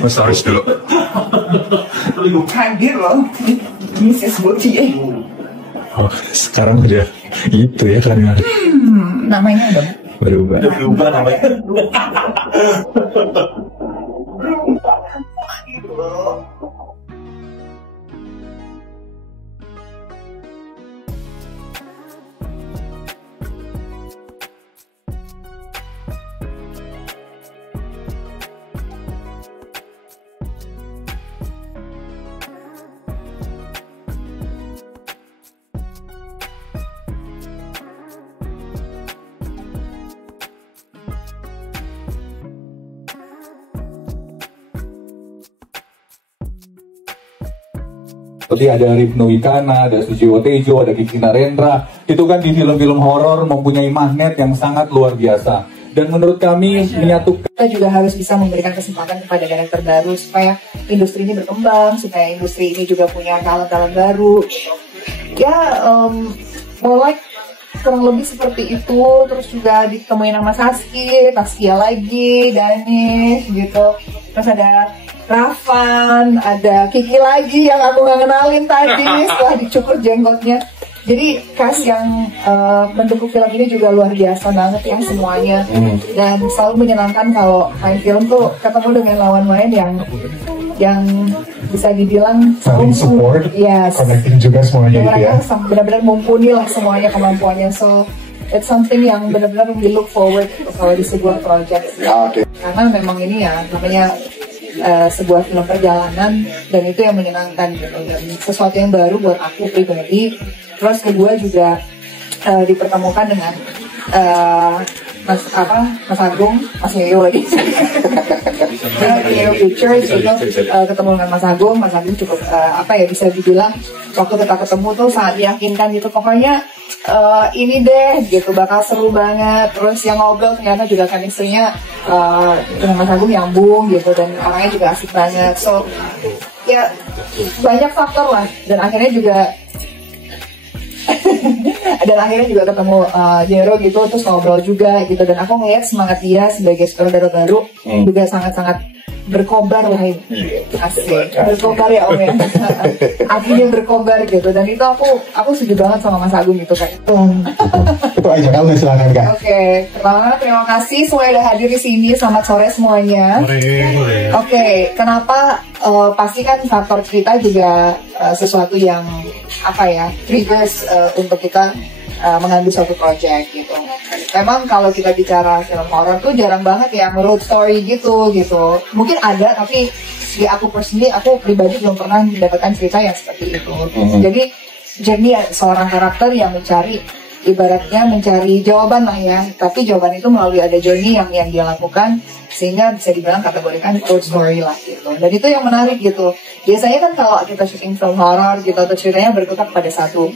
Mas harus dulu. Kaget loh, Mrs. Gautier. Oh, sekarang udah itu ya kan? Namanya udah berubah. Udah berubah namanya. Seperti ada Ripno Wikana, ada Sujiwo Tejo, ada Kiki Narendra. Itu kan di film-film horor mempunyai magnet yang sangat luar biasa. Dan menurut kami menyatukan. Kita juga harus bisa memberikan kesempatan kepada director baru supaya industri ini berkembang, supaya industri ini juga punya talent-talent baru. Ya, more like kurang lebih seperti itu. Terus juga ditemuin sama Saskia lagi, Danis gitu. Terus ada Rafan, ada Kiki lagi yang aku nggak kenalin tadi setelah dicukur jenggotnya. Jadi cast yang mendukung film ini juga luar biasa banget ya semuanya. Dan selalu menyenangkan kalau main film tuh ketemu dengan lawan main yang bisa dibilang saling support, yes, connecting juga semuanya gitu ya. Mereka benar-benar mumpuni lah semuanya kemampuannya. So it's something yang benar-benar we look forward kalau di sebuah project. Karena memang ini ya namanya sebuah film perjalanan dan itu yang menyenangkan gitu, dan sesuatu yang baru buat aku pribadi. Terus kedua juga dipertemukan dengan Mas Agung, Mas Yoyo lagi. Yoyo Pictures itu ketemu dengan Mas Agung cukup bisa dibilang waktu kita ketemu tuh sangat meyakinkan gitu. Pokoknya ini deh gitu bakal seru banget. Terus yang ngobrol ternyata juga chemistry-nya dengan Mas Agung nyambung gitu, dan orangnya juga asik banget. So ya banyak faktor lah, dan akhirnya juga ketemu Jero gitu, terus ngobrol juga gitu, dan aku ngeliat semangat dia sebagai sutradara baru juga sangat-sangat berkobar lah ini. Asik, berkobar ya Om ya. Akhirnya berkobar gitu, dan itu aku setuju banget sama Mas Agung gitu kayak. Itu aja kamu silakan Kak. Oke, pertama terima kasih semua udah hadir di sini. Selamat sore semuanya. Oke, kenapa? Pasti kan faktor cerita juga sesuatu yang triggers untuk kita mengambil suatu project gitu. Memang kalau kita bicara film horor tuh jarang banget yang road story gitu. Mungkin ada, tapi di aku pribadi belum pernah mendapatkan cerita yang seperti itu. Jadi journey seorang karakter yang ibaratnya mencari jawaban lah ya, tapi jawaban itu melalui ada journey yang dia lakukan, sehingga bisa dibilang kategorikan road story lah gitu. Dan itu yang menarik gitu. Biasanya kan kalau kita syuting film horor gitu, atau ceritanya berkutat pada satu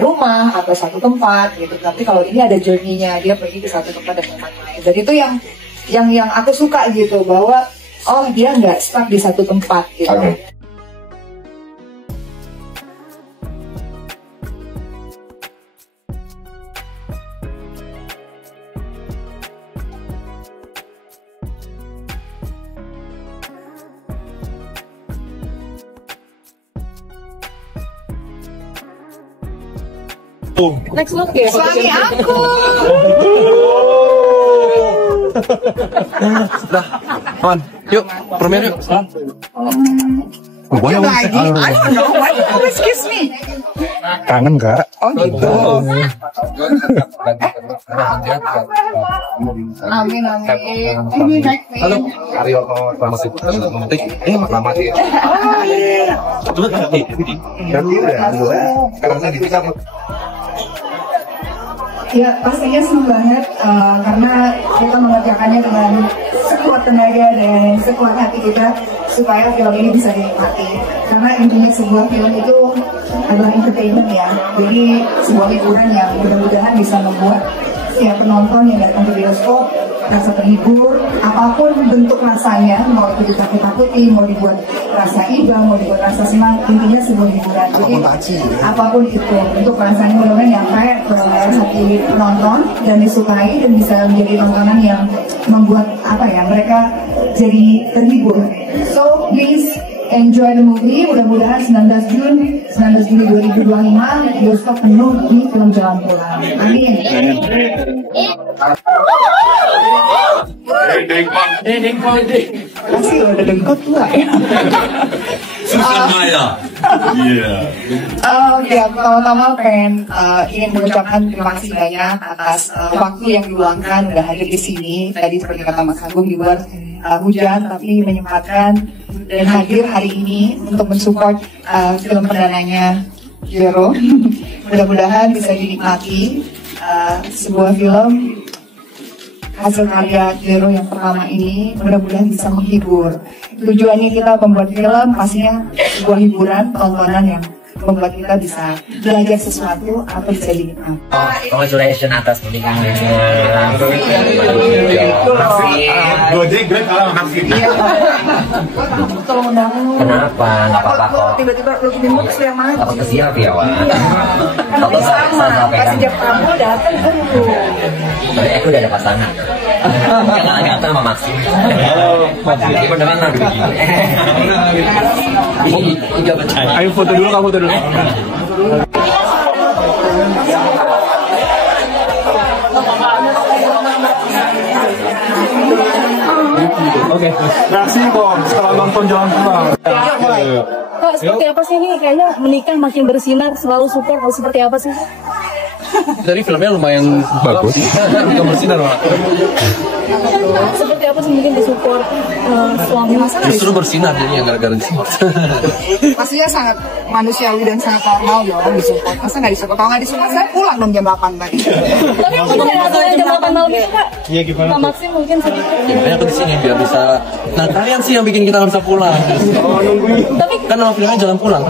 rumah atau satu tempat gitu, tapi kalau ini ada journey-nya, dia pergi ke satu tempat dan tempat lain. Dan itu yang aku suka gitu, bahwa dia nggak stuck di satu tempat gitu. Next look ya, suami aku. Dah, kawan, yuk, premier yuk. Lagi, I don't know, why you always kiss me? Kangen Kak. Oh gitu. Amin. Halo, Aryo Farmasi. Selamat ya. Karena dipisah. Ya pastinya senang banget karena kita mengerjakannya dengan sekuat tenaga dan sekuat hati kita supaya film ini bisa dinikmati. Karena intinya sebuah film itu adalah entertainment ya, jadi sebuah hiburan yang mudah-mudahan bisa membuat siap penonton yang datang ke bioskop rasa terhibur, apapun bentuk rasanya, mau itu ditakut-takuti, mau dibuat rasa iba, mau dibuat rasa senang, intinya sebuah hiburan. Jadi apapun itu bentuk rasanya mudah-mudahan nyampe ke hati penonton dan disukai dan bisa menjadi tontonan yang membuat mereka jadi terhibur. So please enjoy the movie. Mudah-mudahan 19 Juli 2025 bioskop penuh di film Jalan Pulang. Amin. Masih udah dengkot tua ya. Pertama-tama ingin mengucapkan terima kasih banyak atas waktu yang diluangkan udah hadir di sini. Tadi seperti kata Mas Agung di luar hujan, tapi menyempatkan dan hadir hari ini untuk mensupport film perdananya Jero. Mudah-mudahan bisa dinikmati sebuah film hasil karya Jero yang pertama ini, mudah-mudahan bisa menghibur. Tujuannya kita membuat film pastinya sebuah hiburan, tontonan yang membuat kita bisa belajar sesuatu atau bisa dinikmati. Congratulations atas pernikahannya. Gojek Grab kalau maksud. Tolong undangan. Kenapa? Nggak apa-apa kok. Tiba-tiba lu kirim terus yang mana? Takut kesiap ya, Wak. Kan sama, pas sejak kamu datang dulu. Tapi aku udah ada pasangan. Jangan kata sama Maxim. Ini beneran begini. Ayo foto dulu, kamu foto dulu. Oke, reaksi kok setelah nonton Jalan Pulang. Kok seperti apa sih ini? Kayaknya menikah makin bersinar, selalu support atau seperti apa sih? Dari filmnya lumayan bagus. Bukan bersinar, Pak. Seperti apa sih mungkin disupport suami? Justru bersinar jadinya gara-gara disupport. Pastinya sangat manusiawi dan sangat normal dong disupport. Masa nggak disupport? Kalau nggak disupport saya pulang dong jam 8 tadi. Tapi mungkin masalah jam 8 malam itu Kak? Iya gimana? Pak Maxim mungkin sedikit. Makanya aku di sini biar bisa. Nah kalian sih yang bikin kita nggak bisa pulang. Tapi Kan nama filmnya Jalan Pulang.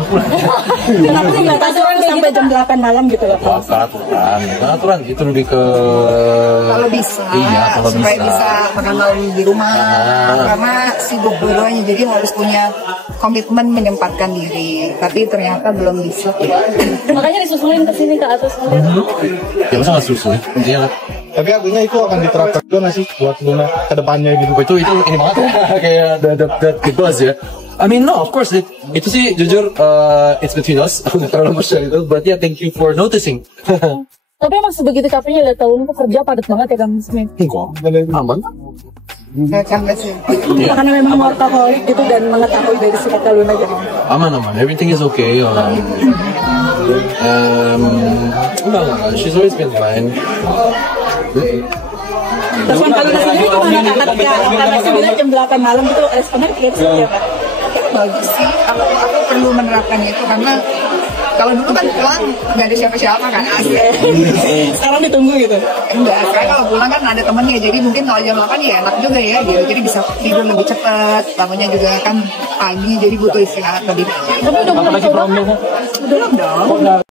kenapa sih nggak aturan sampai jam 8 malam gitu loh? Aturan itu lebih ke. Kalau bisa, Iya, kalau supaya bisa. bisa mengenal di rumah. Karena sibuk dua-duanya, jadi harus punya komitmen menyempatkan diri. Tapi ternyata belum bisa. Makanya disusulin ke sini ke atas. Ya masa nggak susul ya? Intinya lah. Tapi artinya itu akan diterapkan juga nggak sih buat Luna ke depannya gitu? Itu ini banget kayak the buzz ya. I mean no, of course itu sih jujur it's between us. Aku nggak terlalu share itu, but yeah, thank you for noticing. Tapi emang sebegitu capeknya lihat tahun itu kerja padat banget ya Kang Smith. Enggak, aman. Karena memang workaholic gitu dan mengetahui dari sifat Luna jadi. Aman, everything is okay. Enggak, she's always been fine. Terus kan Luna sendiri gimana Kak? Ketika masih bilang jam 8 malam itu responnya kayak seperti apa? Bagus sih, aku perlu menerapkan itu karena kalau dulu kan pulang nggak ada siapa-siapa kan asli. Sekarang ditunggu gitu. Enggak, sekarang kalau pulang kan ada temennya, jadi mungkin kalau jam 8 ya enak juga ya gitu. Jadi bisa tidur lebih cepat, tamunya juga kan pagi, jadi butuh istirahat lebih banyak. Tapi udah mulai coba? Belum dong.